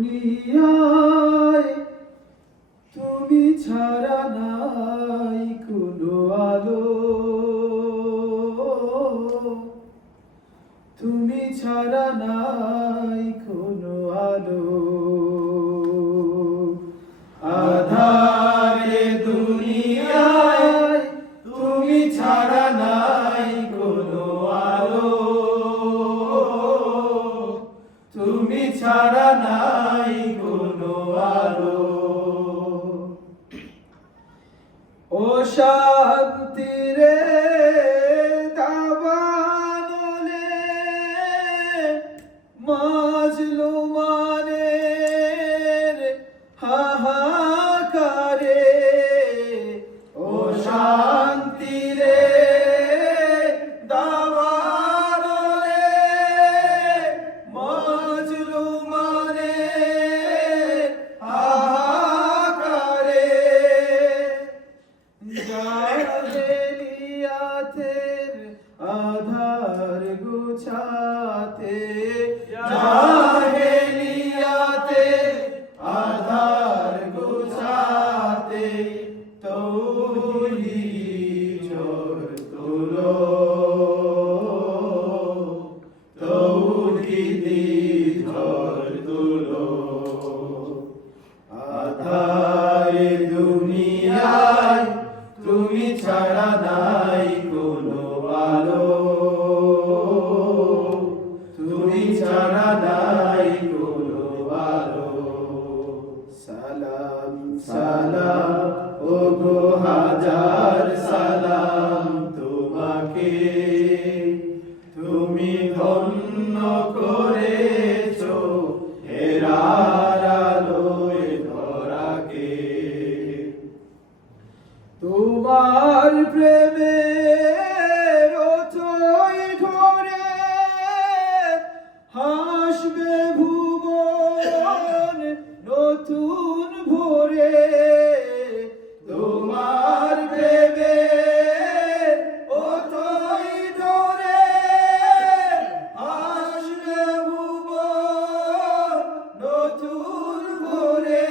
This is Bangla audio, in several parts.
দুনিয়ায় তুমি ছাড়া নাই কোনো আলো, তুমি ছাড়া নাই কোনো আলো। আঁধারে দুনিয়ায় তুমি ছাড়া নাই কোনো আলো, তুমি ছাড়া নাই কোনো আলো। ও শান্তি রে দাবানলে মাজলুমানের হাহাকারে, ও শান্তি রে দাবানলে মাজলুমানের হাহাকারে, জাহেলিয়াতের আধার গুছাতে, জাহেলিয়াতের আধার গুছাতে তৌহিদ ঝড় তুলো, তৌহিদি ঝড় তুলো। আঁধারে দুনিয়ায় তুমি ছাড়া নাই কোনো আলো, তুমি ছাড়া নাই কোনো আলো। সালাম সালাম ওগো হাজার সালাম তোমাকে, তুমি ধন্য করেছো হেরার আলোয় ধরাকে। তোমার প্রেমের অথই ধরে হাসবে ভুবন নতুন ভোরে, তোমার প্রেমের অথই ধরে হাসবে ভুবন নতুন ভোরে।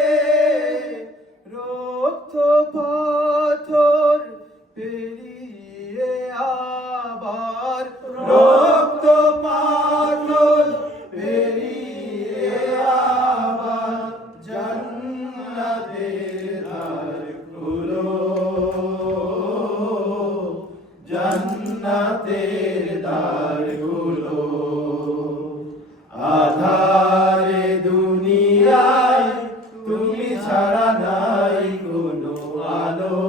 রক্ত পাথর পেরিয়ে আবার, রক্ত পাথর পেরিয়ে আবার জান্নাতের দ্বার খুলো, জান্নাতের দ্বার খুলো। আঁধারে দুনিয়ায় তুমি ছাড়া নাই কোনো আলো,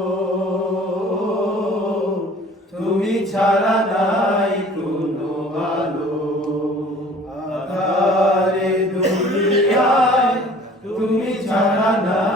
তুমি ছাড়া নাই কোনো আলো। আঁধারে দুনিয়ায় তুমি ছাড়া নাই